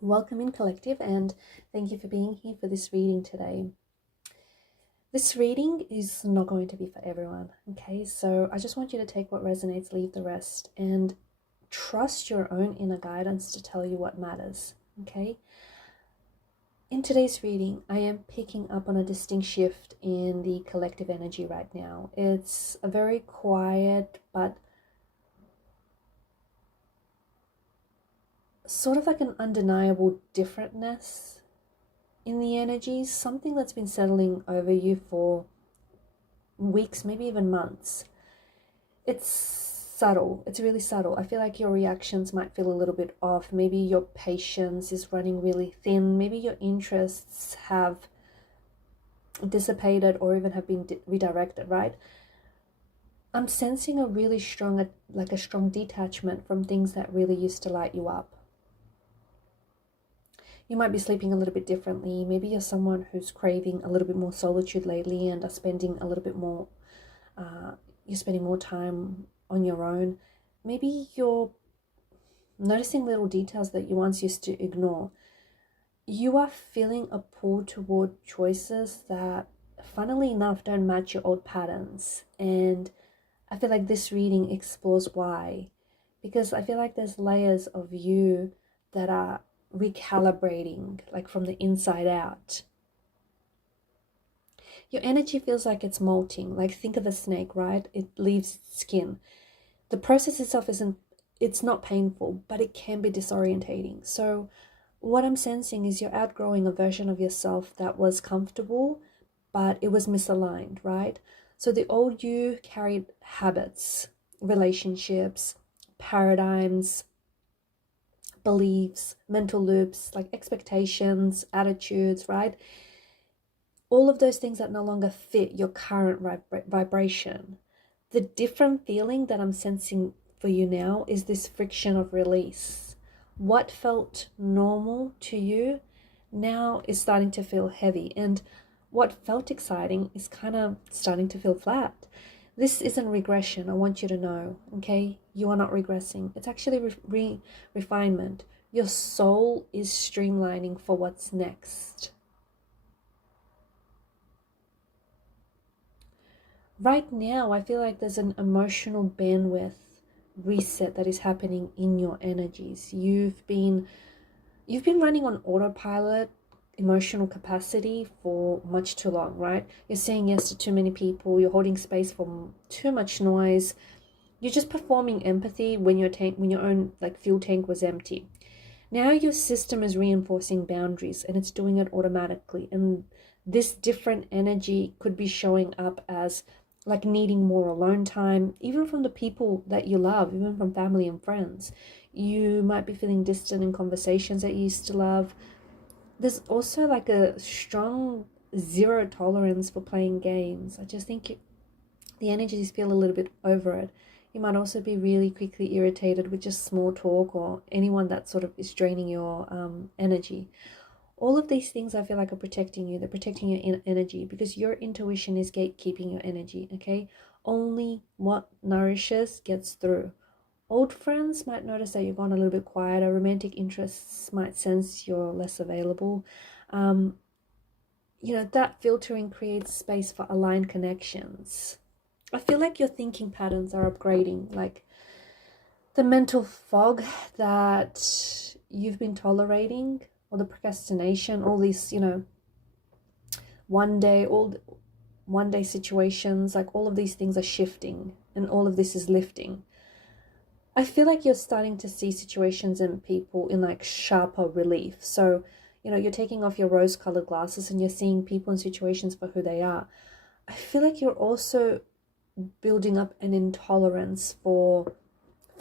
Welcome in, collective, and thank you for being here for this reading today. This reading is not going to be for everyone, okay? So I just want you to take what resonates, leave the rest, and trust your own inner guidance to tell you what matters, okay? In today's reading, I am picking up on a distinct shift in the collective energy right now. It's a very quiet but sort of like an undeniable differentness in the energies, something that's been settling over you for weeks, maybe even months. It's subtle. It's really subtle. I feel like your reactions might feel a little bit off. Maybe your patience is running really thin. Maybe your interests have dissipated or even have been redirected, right? I'm sensing a really strong, like a strong detachment from things that really used to light you up. You might be sleeping a little bit differently. Maybe you're someone who's craving a little bit more solitude lately and are spending a little bit more, you're spending more time on your own. Maybe you're noticing little details that you once used to ignore. You are feeling a pull toward choices that, funnily enough, don't match your old patterns. And I feel like this reading explores why. Because I feel like there's layers of you that are recalibrating, like from the inside out. Your energy feels like it's molting. Like, think of a snake, right? It leaves skin. The process itself it's not painful, but it can be disorientating. So what I'm sensing is you're outgrowing a version of yourself that was comfortable, but it was misaligned, right? So the old you carried habits, relationships, paradigms, beliefs, mental loops, like expectations, attitudes, right? All of those things that no longer fit your current vibration. The different feeling that I'm sensing for you now is this friction of release. What felt normal to you now is starting to feel heavy, and what felt exciting is kind of starting to feel flat. This isn't regression, I want you to know, okay? You are not regressing. It's actually refinement. Your soul is streamlining for what's next. Right now, I feel like there's an emotional bandwidth reset that is happening in your energies. You've been running on autopilot, emotional capacity for much too long, right? You're saying yes to too many people, you're holding space for too much noise. You're just performing empathy when your own like fuel tank was empty. Now your system is reinforcing boundaries and it's doing it automatically. And this different energy could be showing up as like needing more alone time, even from the people that you love, even from family and friends. You might be feeling distant in conversations that you used to love. There's also like a strong zero tolerance for playing games. I just think the energies feel a little bit over it. You might also be really quickly irritated with just small talk or anyone that sort of is draining your energy. All of these things I feel like are protecting you. They're protecting your energy because your intuition is gatekeeping your energy, okay? Only what nourishes gets through. Old friends might notice that you've gone a little bit quieter. Romantic interests might sense you're less available. Um, that filtering creates space for aligned connections. I feel like your thinking patterns are upgrading, like the mental fog that you've been tolerating, or the procrastination, all these, one day, all one day situations, like all of these things are shifting and all of this is lifting. I feel like you're starting to see situations and people in like sharper relief. So, you're taking off your rose colored glasses and you're seeing people and situations for who they are. I feel like you're also building up an intolerance for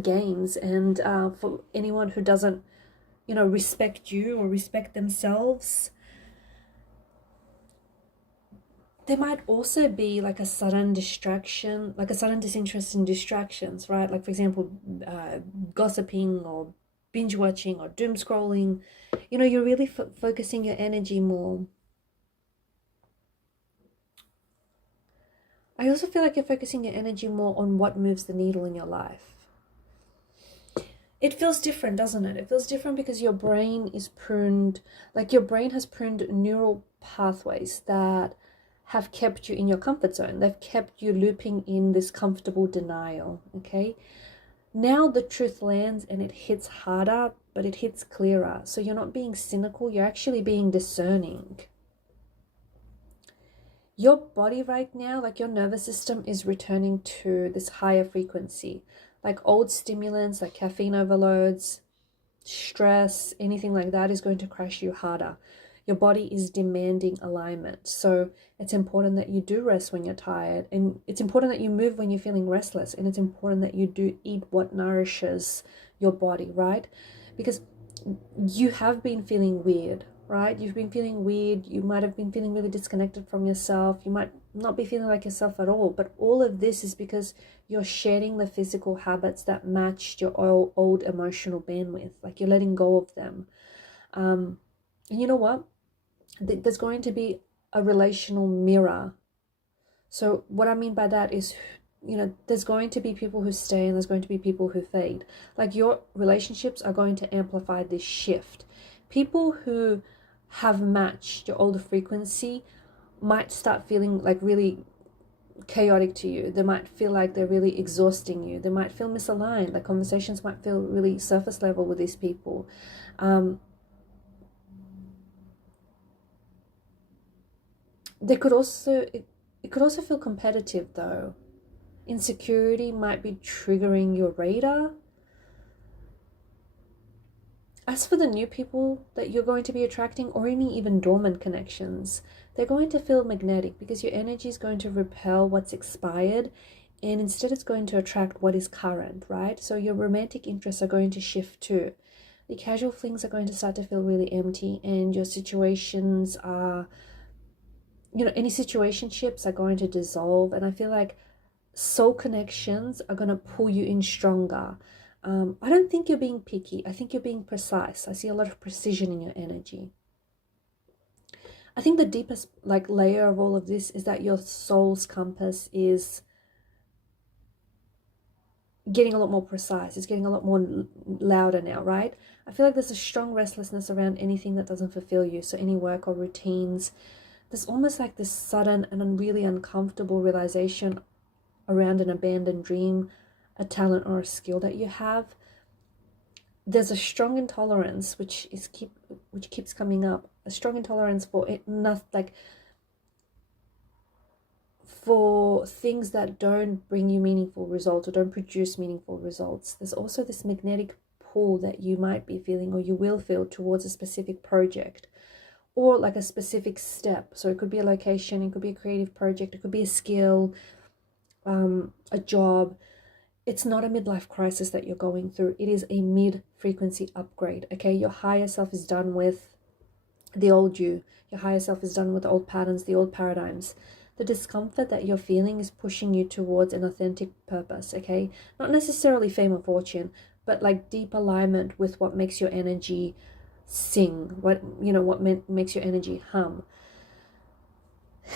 games and for anyone who doesn't respect you or respect themselves. There might also be like a sudden distraction, like a sudden disinterest in distractions, right? Like, for example, gossiping or binge watching or doom scrolling. You're really focusing your energy more. I also feel like you're focusing your energy more on what moves the needle in your life. it feels different, doesn't it? It feels different because your brain is pruned, like your brain has pruned neural pathways that have kept you in your comfort zone. They've kept you looping in this comfortable denial, okay? Now the truth lands and it hits harder, but it hits clearer. So you're not being cynical, you're actually being discerning. Your body right now, like your nervous system, is returning to this higher frequency. Like old stimulants, like caffeine overloads, stress, anything like that is going to crash you harder. Your body is demanding alignment. So it's important that you do rest when you're tired. And it's important that you move when you're feeling restless. And it's important that you do eat what nourishes your body, right? Because you have been feeling weird, right? You've been feeling weird. You might have been feeling really disconnected from yourself. You might not be feeling like yourself at all. But all of this is because you're shedding the physical habits that matched your old emotional bandwidth. Like you're letting go of them. And you know what? There's going to be a relational mirror. So what I mean by that is, you know, there's going to be people who stay and there's going to be people who fade. Like your relationships are going to amplify this shift. People who have matched your older frequency might start feeling like really chaotic to you. They might feel like they're really exhausting you. They might feel misaligned. Like conversations might feel really surface level with these people. They could also, it could also feel competitive though. Insecurity might be triggering your radar. As for the new people that you're going to be attracting, or any even dormant connections, they're going to feel magnetic because your energy is going to repel what's expired, and instead it's going to attract what is current, right? So your romantic interests are going to shift too. The casual flings are going to start to feel really empty, and your situations are, you know, any situationships are going to dissolve. And I feel like soul connections are going to pull you in stronger. I don't think you're being picky. I think you're being precise. I see a lot of precision in your energy. I think the deepest like layer of all of this is that your soul's compass is getting a lot more precise. It's getting a lot more louder now, right? I feel like there's a strong restlessness around anything that doesn't fulfill you. So any work or routines, there's almost like this sudden and really uncomfortable realization around an abandoned dream, a talent or a skill that you have. There's a strong intolerance which keeps coming up, a strong intolerance for it, not like for things that don't bring you meaningful results or don't produce meaningful results. There's also this magnetic pull that you might be feeling or you will feel towards a specific project or like a specific step. So it could be a location, it could be a creative project, it could be a skill, a job. It's not a midlife crisis that you're going through. It is a mid-frequency upgrade, okay? Your higher self is done with the old you. Your higher self is done with the old patterns, the old paradigms. The discomfort that you're feeling is pushing you towards an authentic purpose, okay? Not necessarily fame or fortune, but like deep alignment with what makes your energy sing, what makes your energy hum.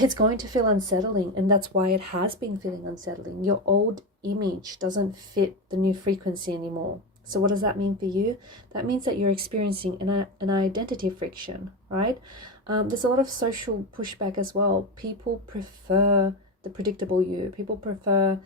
It's going to feel unsettling, and that's why it has been feeling unsettling. Your old image doesn't fit the new frequency anymore. So what does that mean for you? That means that you're experiencing an identity friction, right? There's a lot of social pushback as well. People prefer the predictable you. People prefer,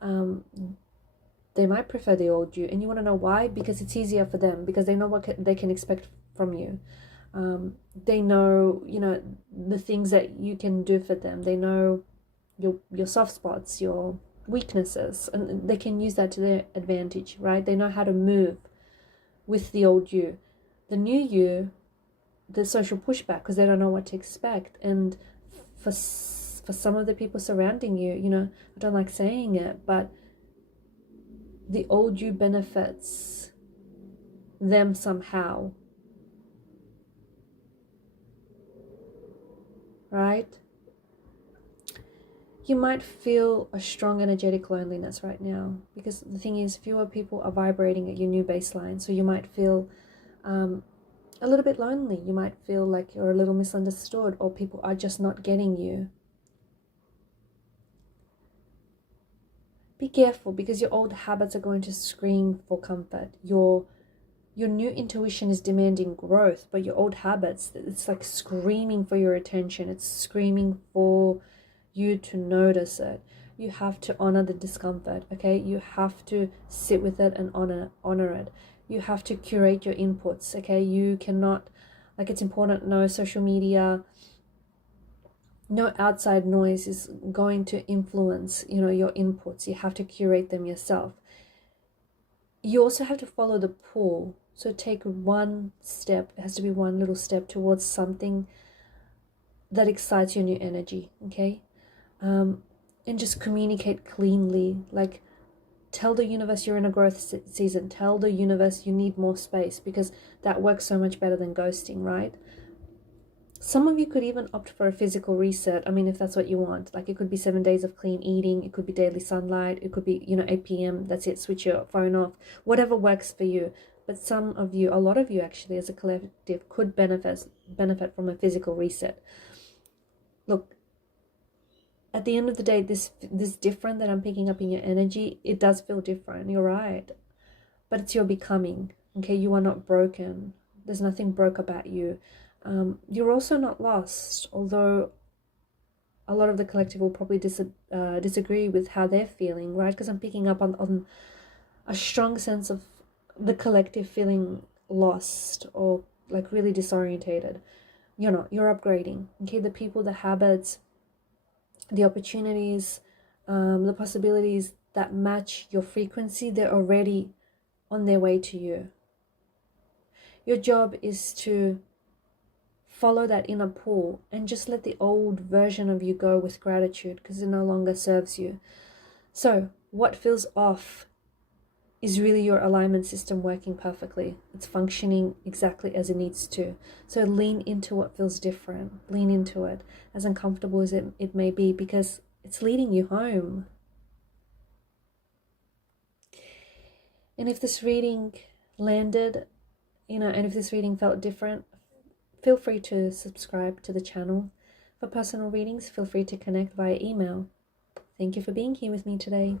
they might prefer the old you. And you want to know why? Because it's easier for them, because they know what they can expect from you. They know, the things that you can do for them. They know your soft spots, your weaknesses, and they can use that to their advantage, right? They know how to move with the old you. The new you, the social pushback, because they don't know what to expect. And for some of the people surrounding you, I don't like saying it, but the old you benefits them somehow, right? You might feel a strong energetic loneliness right now, because the thing is, fewer people are vibrating at your new baseline. So you might feel a little bit lonely. You might feel like you're a little misunderstood, or people are just not getting you. be careful, because your old habits are going to scream for comfort. Your new intuition is demanding growth, but your old habits, it's like screaming for your attention. It's screaming for you to notice it. You have to honor the discomfort, okay? You have to sit with it and honor it. You have to curate your inputs, okay? You cannot, like, it's important, no social media, no outside noise is going to influence, your inputs. You have to curate them yourself. You also have to follow the pull. So take one step. It has to be one little step towards something that excites your new energy, okay? And just communicate cleanly. Like, tell the universe you're in a growth season. Tell the universe you need more space, because that works so much better than ghosting, right? Some of you could even opt for a physical reset. I mean, if that's what you want. Like, it could be 7 days of clean eating. It could be daily sunlight. It could be, 8 p.m. That's it. Switch your phone off. Whatever works for you. But some of you, a lot of you actually, as a collective, could benefit from a physical reset. Look, at the end of the day, this different that I'm picking up in your energy, it does feel different. You're right. But it's your becoming. Okay, you are not broken. There's nothing broke about you. You're also not lost, although a lot of the collective will probably disagree with how they're feeling, right? Because I'm picking up on a strong sense of the collective feeling lost or like really disorientated. You're not. You're upgrading. Okay, the people, the habits, the opportunities, the possibilities that match your frequency, they're already on their way to you. Your job is to follow that inner pull and just let the old version of you go with gratitude, because it no longer serves you. So what feels off is really your alignment system working perfectly. It's functioning exactly as it needs to. So lean into what feels different. Lean into it, as uncomfortable as it may be, because it's leading you home. And if this reading landed, and if this reading felt different, feel free to subscribe to the channel. For personal readings, feel free to connect via email. Thank you for being here with me today.